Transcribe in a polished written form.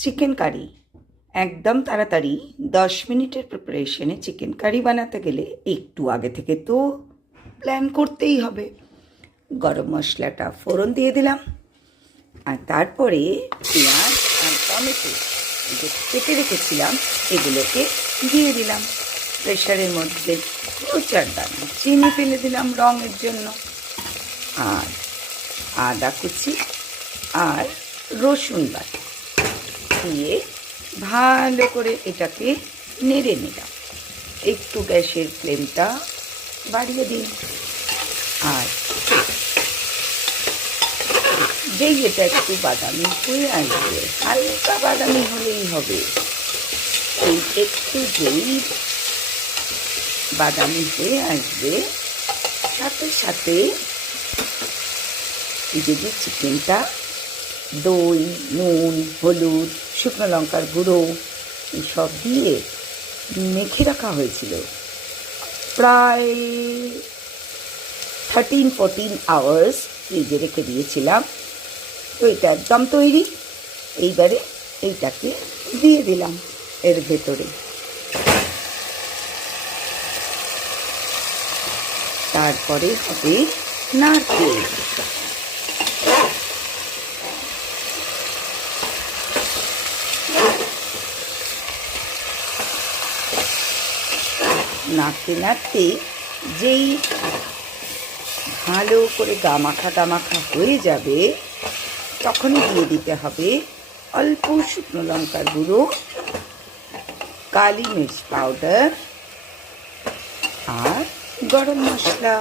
Chicken curry একদম তাড়াতাড়ি 10 মিনিটের প্রিপারেশনে চিকেন কারি বানাতে গেলে একটু আগে থেকে তো প্ল্যান করতেই হবে। গরম মশলাটা ফোড়ন দিয়ে দিলাম, আর তারপরে পেঁয়াজ আর টমেটো যে কেটে রেখেছিলাম এগুলোকে দিয়ে দিলাম। প্রেশারের মধ্যে 2-4 দানা চিনি ফেলে দিলাম রঙের জন্য, আর আদা কুচি আর রসুন বাটা দিয়ে ভালো করে এটাকে নেড়ে নিলাম। একটু গ্যাসের ফ্লেমটা বাড়িয়ে দিন, আর যেই এটা একটু বাদামি হয়ে আসবে, হালকা বাদামি হলেই হবে, এই একটু যেই বাদামি হয়ে আসবে সাথে সাথে এই যে চিকেনটা দই, নুন, হলুদ, শুকনো লঙ্কার গুঁড়ো এইসব দিয়ে মেখে রাখা হয়েছিল, প্রায় 13-14 আওয়ার্স ফ্রিজে রেখে দিয়েছিলাম। তো এটা একদম তৈরি। এইবারে এইটাকে দিয়ে দিলাম এর ভেতরে, তারপরে হবে নারকেল। নাড়তে নাড়তে যেই ভালো করে গামাখা হয়ে যাবে তখনই দিয়ে দিতে হবে অল্প শুকনো লঙ্কার গুঁড়ো, কালি মির্চ পাউডার আর গরম মশলা।